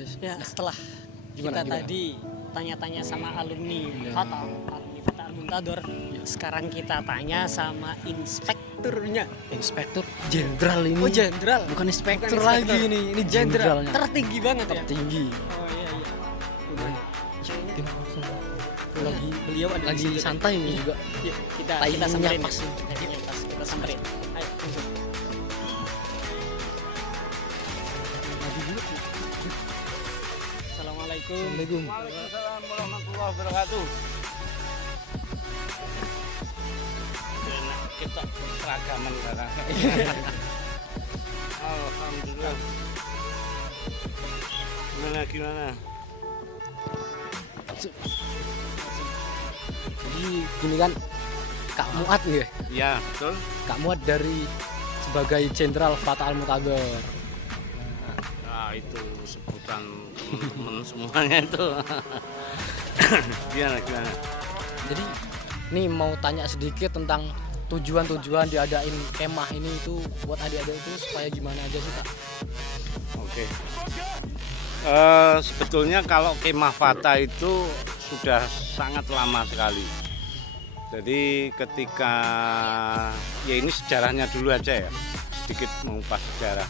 Ya, setelah kita tadi tanya-tanya sama alumni Fata Al-Muntadhor, sekarang kita tanya sama inspekturnya. Inspektur jenderal ini. Oh, jenderal. Bukan inspektur lagi ini jenderal. jenderalnya. Tertinggi banget ya. Tertinggi. Oh iya. Udah. Beliau lagi santai ini juga. Yuk, kita samperin. Kita samperin. Ayo. Assalamualaikum. Waalaikumsalam warahmatullahi wabarakatuh. Enak kita seragaman barang. Alhamdulillah. Gimana? Jadi gini kan, Kak Muat nih. Ya, betul. Kak Muat dari sebagai jenderal Fata Al-Muntadhor. Nah, itu sebutan teman-teman semuanya itu. Gimana? Jadi nih mau tanya sedikit tentang tujuan diadain kemah ini itu buat adik-adik itu supaya gimana aja sih, Kak? Oke. Sebetulnya kalau kemah Fata itu sudah sangat lama sekali. Jadi ketika ya ini sejarahnya dulu aja ya, sedikit mengupas sejarah.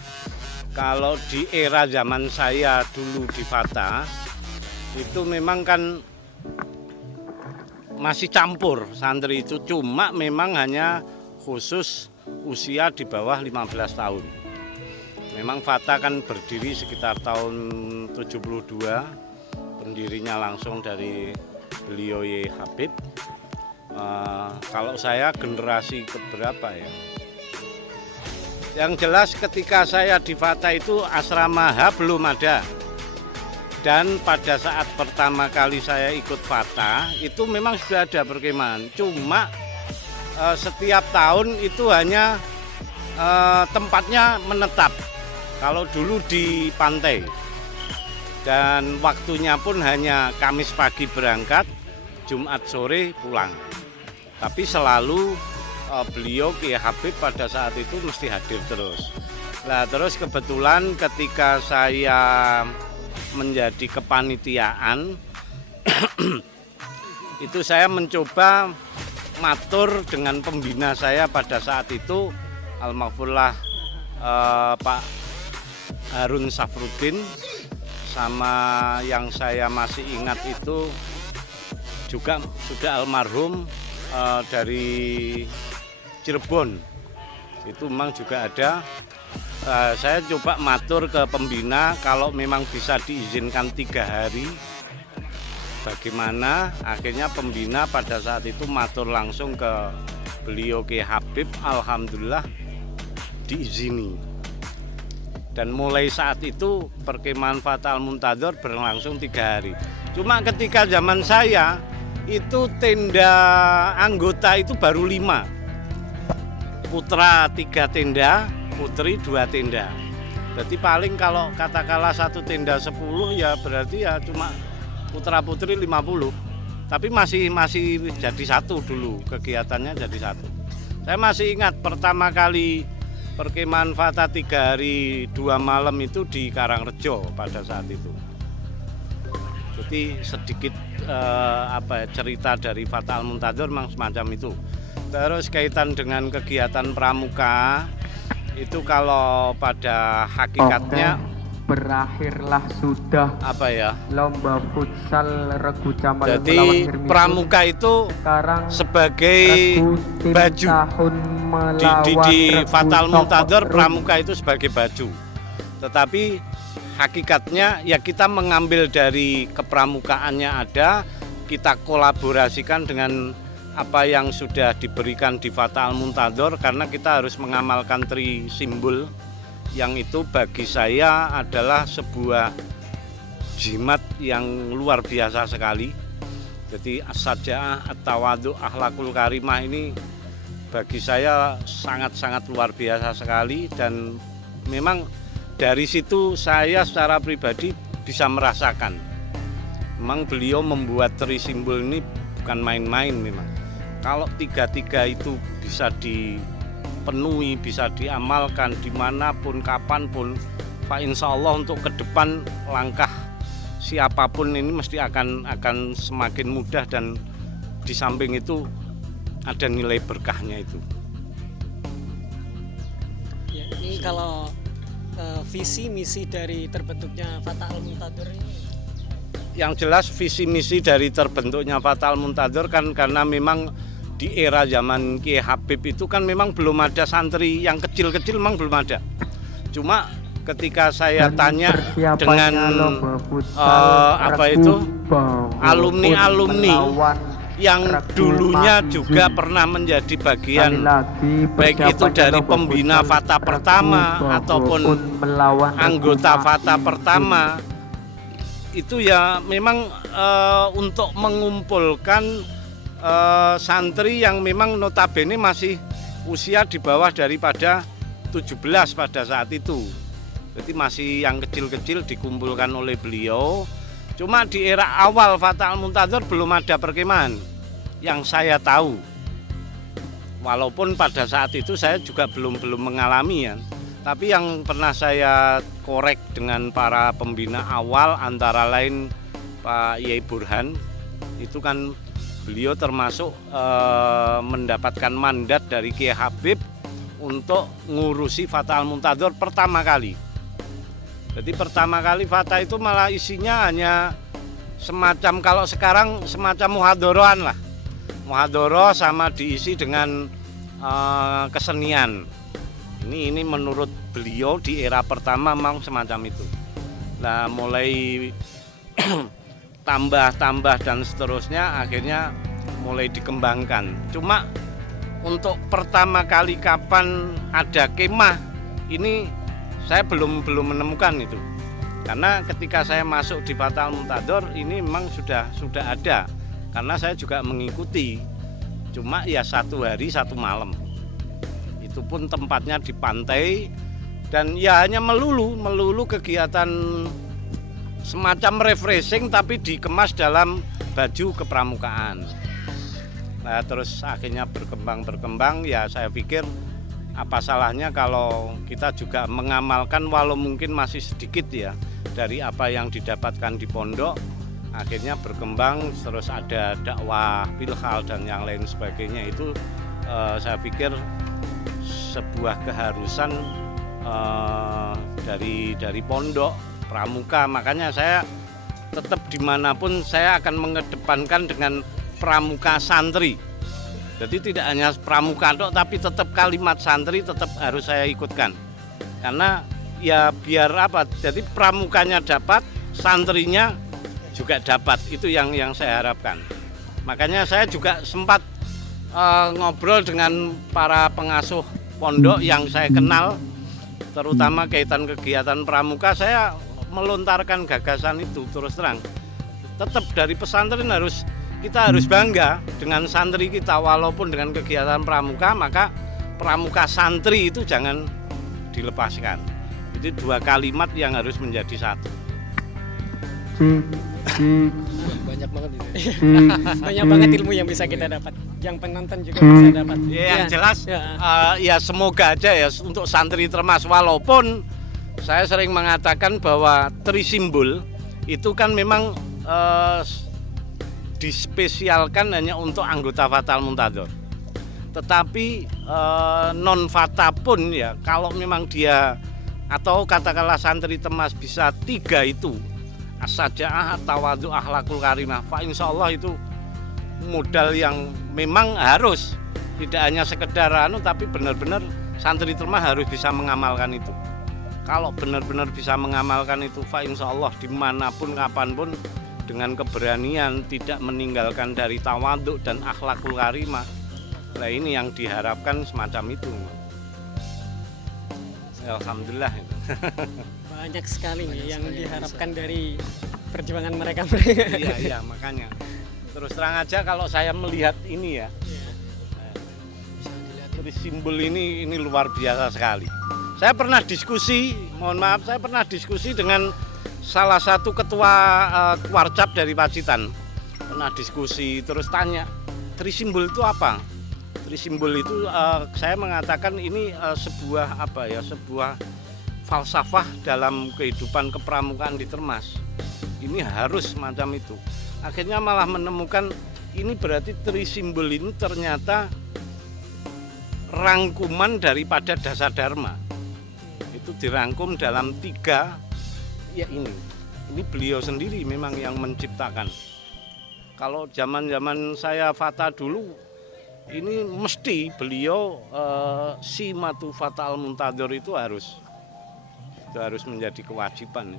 Kalau di era zaman saya dulu di Fata itu memang kan masih campur santri itu, cuma memang hanya khusus usia di bawah 15 tahun. Memang Fata kan berdiri sekitar tahun 72, pendirinya langsung dari beliau Y. Habib. Kalau saya generasi keberapa ya? Yang jelas ketika saya di Fata itu asrama H belum ada. Dan pada saat pertama kali saya ikut Fata itu memang sudah ada perkemahan. Cuma setiap tahun itu hanya tempatnya menetap. Kalau dulu di pantai. Dan waktunya pun hanya Kamis pagi berangkat, Jumat sore pulang. Tapi selalu beliau Kiai Habib pada saat itu mesti hadir terus. Nah, terus kebetulan ketika saya menjadi kepanitiaan itu saya mencoba matur dengan pembina saya pada saat itu almarhumlah Pak Harun Safruddin, sama yang saya masih ingat itu juga sudah almarhum dari Cirebon, itu memang juga ada. Saya coba matur ke pembina kalau memang bisa diizinkan 3 hari bagaimana. Akhirnya pembina pada saat itu matur langsung ke beliau Kiai Habib, alhamdulillah diizini. Dan mulai saat itu perkemahan Fata Al-Muntadhor berlangsung 3 hari. Cuma ketika zaman saya itu tenda anggota itu baru 5. Putra 3 tenda, putri 2 tenda. Jadi paling kalau katakanlah 1 tenda 10 ya berarti ya cuma putra putri 50. Tapi masih jadi 1 dulu, kegiatannya jadi 1. Saya masih ingat pertama kali perkemahan Fata 3 hari 2 malam itu di Karangrejo pada saat itu. Jadi sedikit cerita dari Fata Al-Muntadhor memang semacam itu. Terus kaitan dengan kegiatan pramuka itu kalau pada hakikatnya berakhirlah sudah lomba futsal Regu Jamal melawan jadi Hirmi. pramuka itu Sekarang sebagai tim baju tahun di Regu Fata Al-Muntadhor Sokro. pramuka itu sebagai baju. Tetapi hakikatnya ya kita mengambil dari kepramukaannya ada, kita kolaborasikan dengan apa yang sudah diberikan di Fata Al-Muntadhor, karena kita harus mengamalkan tri simbol yang itu bagi saya adalah sebuah jimat yang luar biasa sekali. Jadi as-saja'ah, at-tawadhu, akhlakul karimah ini bagi saya sangat-sangat luar biasa sekali. Dan memang dari situ saya secara pribadi bisa merasakan memang beliau membuat tri simbol ini bukan main-main. Memang kalau 3 itu bisa dipenuhi, bisa diamalkan dimanapun, kapanpun, Pak, insya Allah untuk ke depan langkah siapapun ini mesti akan semakin mudah, dan di samping itu ada nilai berkahnya itu. Ya, ini kalau visi misi dari terbentuknya Fatah Al-Muntadur ini, yang jelas visi misi dari terbentuknya Fatah Al-Muntadur kan karena memang di era zaman Kiai Habib itu kan memang belum ada santri yang kecil-kecil, memang belum ada. Cuma ketika saya tanya dengan alumni yang dulunya juga pernah menjadi bagian baik itu dari pembina Fatah pertama ataupun anggota Fatah pertama, itu ya memang untuk mengumpulkan santri yang memang notabene masih usia di bawah daripada 17 pada saat itu. Jadi masih yang kecil-kecil dikumpulkan oleh beliau. Cuma di era awal Fatah Al-Muntadur belum ada perkemahan yang saya tahu. Walaupun pada saat itu saya juga belum mengalami ya. Tapi yang pernah saya korek dengan para pembina awal antara lain Pak Yai Burhan, itu kan beliau termasuk mendapatkan mandat dari Kiai Habib untuk ngurusi Fatah Al-Muntadur pertama kali. Jadi pertama kali Fatah itu malah isinya hanya semacam, kalau sekarang semacam muhadorohan lah. Muhadoroh sama diisi dengan kesenian. Ini menurut beliau di era pertama memang semacam itu. Nah mulai tambah dan seterusnya akhirnya mulai dikembangkan. Cuma untuk pertama kali kapan ada kemah ini saya belum menemukan itu. Karena ketika saya masuk di Fatah Al-Muntadur ini memang sudah ada. Karena saya juga mengikuti. Cuma ya 1 hari 1 malam. Itu pun tempatnya di pantai dan ya hanya melulu kegiatan semacam refreshing tapi dikemas dalam baju kepramukaan. Nah, terus akhirnya berkembang ya saya pikir apa salahnya kalau kita juga mengamalkan walau mungkin masih sedikit ya dari apa yang didapatkan di pondok. Akhirnya berkembang, terus ada dakwah pilhal dan yang lain sebagainya. Itu saya pikir sebuah keharusan dari pondok pramuka. Makanya saya tetap dimanapun saya akan mengedepankan dengan pramuka santri. Jadi tidak hanya pramuka dok, tapi tetap kalimat santri tetap harus saya ikutkan. Karena ya biar apa? Jadi pramukanya dapat, santrinya juga dapat. Itu yang saya harapkan. Makanya saya juga sempat ngobrol dengan para pengasuh pondok yang saya kenal, terutama kaitan kegiatan pramuka. Saya melontarkan gagasan itu terus terang. Tetap dari pesantren kita harus bangga dengan santri kita, walaupun dengan kegiatan pramuka, maka pramuka santri itu jangan dilepaskan. Itu 2 kalimat yang harus menjadi satu. Banyak banget itu. banyak banget ilmu yang bisa kita dapat, yang penonton juga bisa dapat. Ya, yang jelas ya semoga aja ya untuk santri Termas, walaupun saya sering mengatakan bahwa trisimbol itu kan memang dispesialkan hanya untuk anggota Fatah Al-Muntadur. Tetapi non Fatah pun ya kalau memang dia atau katakanlah santri Termas bisa 3 itu, as-saja'ah, tawadhu, akhlakul karimah, fa insyaallah itu modal yang memang harus tidak hanya sekedar tapi benar-benar santri Termas harus bisa mengamalkan itu. Kalau benar-benar bisa mengamalkan itu, fa insyaallah dimanapun kapanpun dengan keberanian tidak meninggalkan dari tawadhu dan akhlakul karimah. Nah ini yang diharapkan semacam itu. Alhamdulillah. Banyak sekali nih yang diharapkan dari perjuangan mereka. Iya makanya. Terus terang aja kalau saya melihat ini ya, dari simbol ini luar biasa sekali. Saya pernah diskusi, saya pernah diskusi dengan salah satu ketua Warcap dari Pacitan. Pernah diskusi terus tanya, trisimbol itu apa? Trisimbol itu saya mengatakan ini sebuah sebuah falsafah dalam kehidupan kepramukaan di Termas. ini harus macam itu. Akhirnya malah menemukan ini berarti Trisimbol ini ternyata rangkuman daripada Dasadharma. Itu dirangkum dalam 3, ya ini beliau sendiri memang yang menciptakan. Kalau zaman saya Fata dulu, ini mesti beliau Simatu Fata Al-Muntadhir itu harus menjadi kewajiban.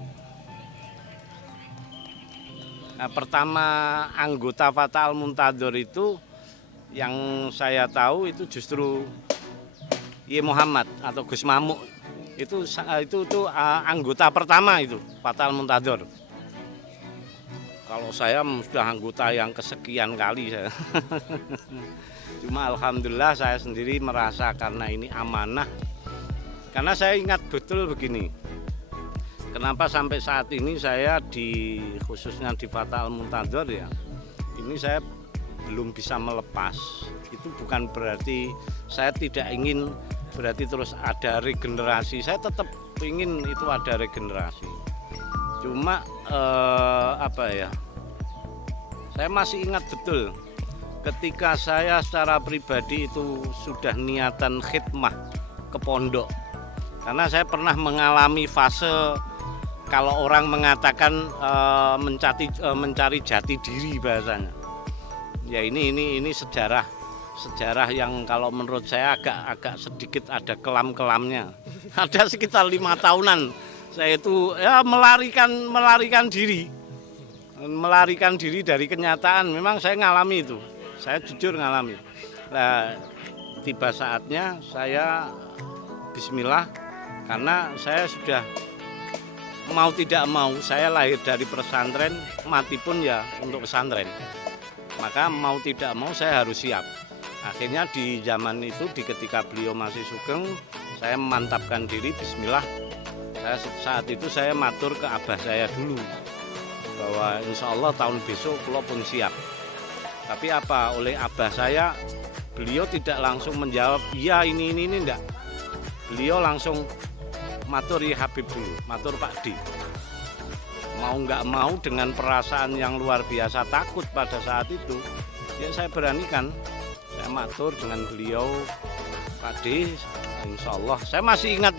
Nah, pertama anggota Fata Al-Muntadhir itu yang saya tahu itu justru Ye Muhammad atau Gus Mamuk. Itu anggota pertama itu Fata Al-Muntadhir. Kalau saya sudah anggota yang kesekian kali saya. Cuma alhamdulillah saya sendiri merasa karena ini amanah. Karena saya ingat betul begini. Kenapa sampai saat ini saya khususnya di Fata Al-Muntadhir ya. Ini saya belum bisa melepas. Itu bukan berarti saya tidak ingin berarti terus ada regenerasi. Saya tetap ingin itu ada regenerasi. Cuma saya masih ingat betul ketika saya secara pribadi itu sudah niatan khidmah ke pondok. Karena saya pernah mengalami fase kalau orang mengatakan mencari jati diri bahasanya. Ya ini sejarah yang kalau menurut saya agak sedikit ada kelam-kelamnya. Ada sekitar 5 tahunan saya itu ya melarikan diri dari kenyataan. Memang saya ngalami itu, saya jujur ngalami. Nah, tiba saatnya saya bismillah, karena saya sudah mau tidak mau, saya lahir dari pesantren, mati pun ya untuk pesantren. Maka mau tidak mau saya harus siap. Akhirnya di zaman itu, ketika beliau masih sugeng, saya memantapkan diri, bismillah. Saat itu saya matur ke abah saya dulu bahwa insya Allah tahun besok kalau pun siap. Tapi oleh abah saya, beliau tidak langsung menjawab iya ini enggak. Beliau langsung matur ya Habib dulu, matur Pak D. Mau nggak mau dengan perasaan yang luar biasa takut pada saat itu, ya saya beranikan. Saya matur dengan beliau, Pak D, insya Allah. Saya masih ingat.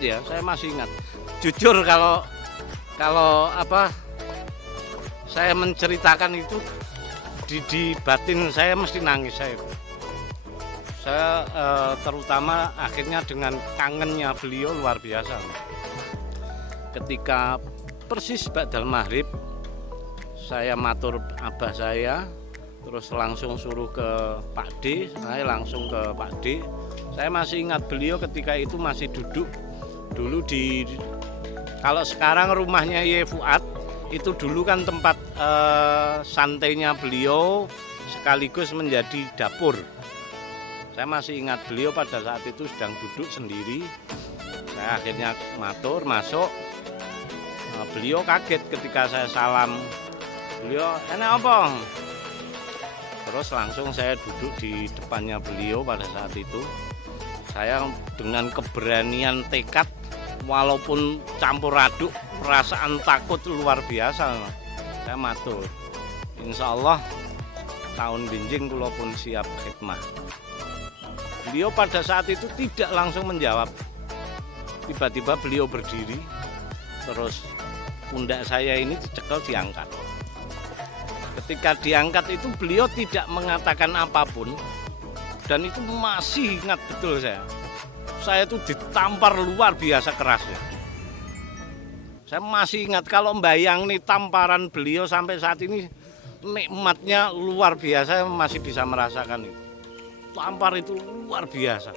Jujur kalau saya menceritakan itu di batin saya mesti nangis saya terutama akhirnya dengan kangennya beliau luar biasa. Ketika persis ba'dal maghrib saya matur abah saya, terus langsung suruh ke Pak D, saya langsung ke Pak D. Saya masih ingat beliau ketika itu masih duduk dulu kalau sekarang rumahnya Ye Fuad, itu dulu kan tempat santainya beliau sekaligus menjadi dapur. Saya masih ingat beliau pada saat itu sedang duduk sendiri. Saya akhirnya matur masuk. Beliau kaget ketika saya salam. Beliau, enak apa? Terus langsung saya duduk di depannya beliau pada saat itu. Saya dengan keberanian tekad, walaupun campur aduk perasaan takut luar biasa, saya matur, insya Allah tahun benjing kula pun siap khidmah. Beliau pada saat itu tidak langsung menjawab. Tiba-tiba beliau berdiri, terus pundak saya ini dicekel, diangkat. Ketika diangkat itu beliau tidak mengatakan apapun, dan itu masih ingat betul saya itu ditampar luar biasa kerasnya. Saya masih ingat, kalau membayang nih tamparan beliau sampai saat ini, nikmatnya luar biasa, masih bisa merasakan itu. Tampar itu luar biasa.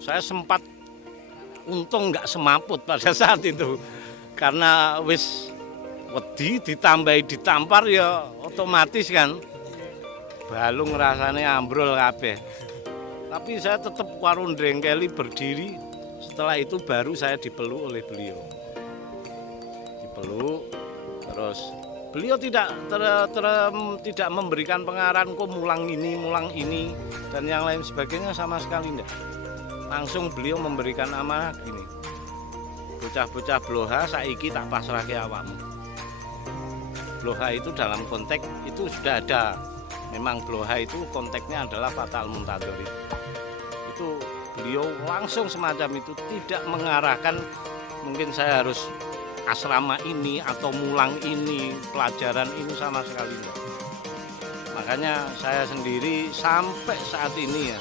Saya sempat untung nggak semaput pada saat itu, karena wis wedi ditambahi ditampar ya otomatis kan balung rasanya ambrol kabeh. Tapi saya tetap warung drengkeli berdiri. Setelah itu baru saya dipeluk oleh beliau. Dipeluk, terus beliau tidak memberikan pengarahan kok mulang ini dan yang lain sebagainya, sama sekali enggak. Langsung beliau memberikan amanah gini. Bocah-bocah bloha saiki tak pasrahke awakmu. Bloha itu dalam konteks itu sudah ada. Memang Bloha itu konteksnya adalah Fata Al-Muntadhor itu beliau langsung semacam itu, tidak mengarahkan mungkin saya harus asrama ini atau mulang ini, pelajaran ini, sama sekali enggak. Makanya saya sendiri sampai saat ini ya,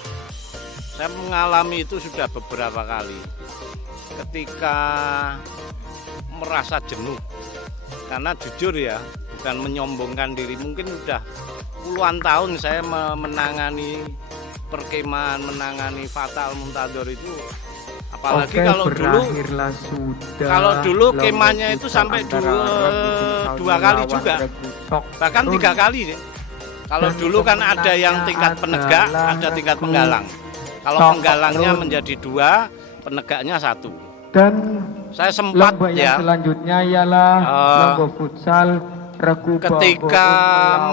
saya mengalami itu sudah beberapa kali ketika merasa jenuh. Karena jujur ya, bukan menyombongkan diri, mungkin sudah puluhan tahun saya menangani perkemahan, menangani Fata Al-Muntadhor itu. Apalagi kalau dulu kemahnya itu sampai dua kali juga, bahkan 3 kali deh. Kalau dulu kan ada yang tingkat penegak, ada tingkat penggalang. Kalau penggalangnya menjadi 2, penegaknya 1. Dan saya sempat lomba yang selanjutnya ialah lomba futsal Regu ketika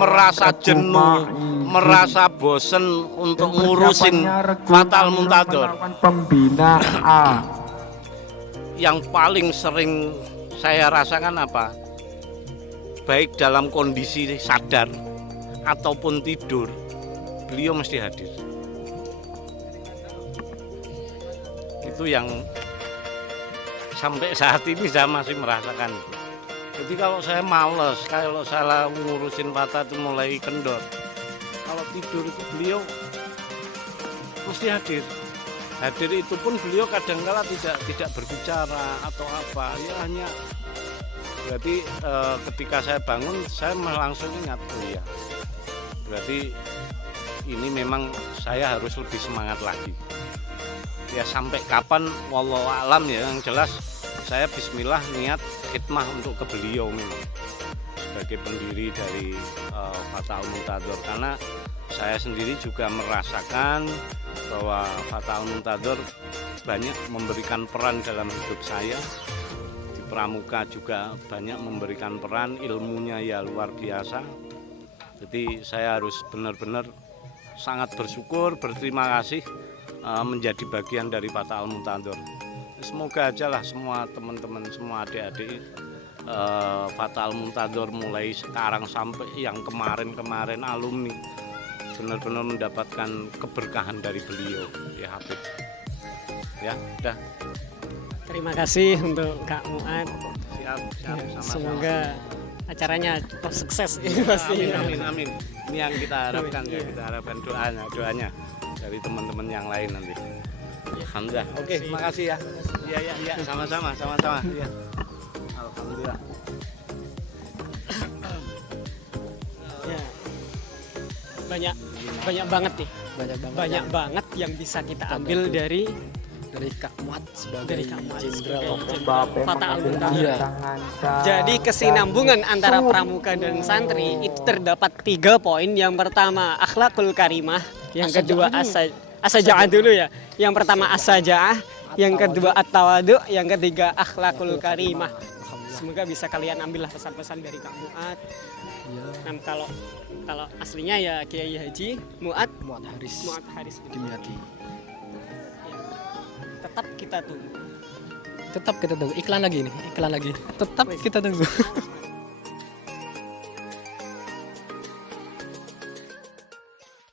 merasa jenuh, merasa bosen untuk ngurusin Fata Al-Muntadhor. Pembina A. Yang paling sering saya rasakan apa? Baik dalam kondisi sadar ataupun tidur, beliau mesti hadir. Itu yang sampai saat ini saya masih merasakan. Jadi kalau saya males, kalau saya ngurusin Fata itu mulai kendor, kalau tidur itu beliau mesti hadir. Hadir itu pun beliau kadang-kala tidak berbicara atau apa, ya hanya berarti ketika saya bangun saya langsung ingat, oh ya berarti ini memang saya harus lebih semangat lagi. Ya sampai kapan wallahu alam ya, yang jelas saya bismillah niat khidmah untuk ke beliau memang sebagai pendiri dari Fata Al-Muntadhor, karena saya sendiri juga merasakan bahwa Fata Al-Muntadhor banyak memberikan peran dalam hidup saya. Di Pramuka juga banyak memberikan peran, ilmunya ya luar biasa. Jadi saya harus benar-benar sangat bersyukur, berterima kasih menjadi bagian dari Fata Al-Muntadhor. Semoga aja lah semua teman-teman, semua adik-adik Fata Al-Muntadhor mulai sekarang sampai yang kemarin-kemarin alumni benar-benar mendapatkan keberkahan dari beliau ya Habib. Ya, udah. Terima kasih untuk Kak Muad. Siap, sama-sama. Semoga acaranya tetap sukses pasti. Amin. Ini yang kita harapkan ya, kita harapkan doanya dari teman-teman yang lain nanti. Alhamdulillah. Oke, terima kasih ya. Iya, sama-sama. Ya. Alhamdulillah. Ya. Banyak banget nih. Banyak banget yang bisa kita ambil dari Kak Muad sebagai jenderal Fata Al-Muntadhor. Iya. Jadi kesinambungan antara pramuka dan santri itu terdapat 3 poin. Yang pertama akhlakul karimah, yang kedua asaja'ah dulu ya. Yang pertama asaja'ah, yang kedua at-tawadu, yang ketiga akhlakul karimah. Semoga bisa kalian ambillah pesan-pesan dari Kak Muad. Nah, kalau aslinya ya Kiai Haji Muad Haris Dimyati. Tetap kita tunggu. Iklan lagi. Tetap kita tunggu.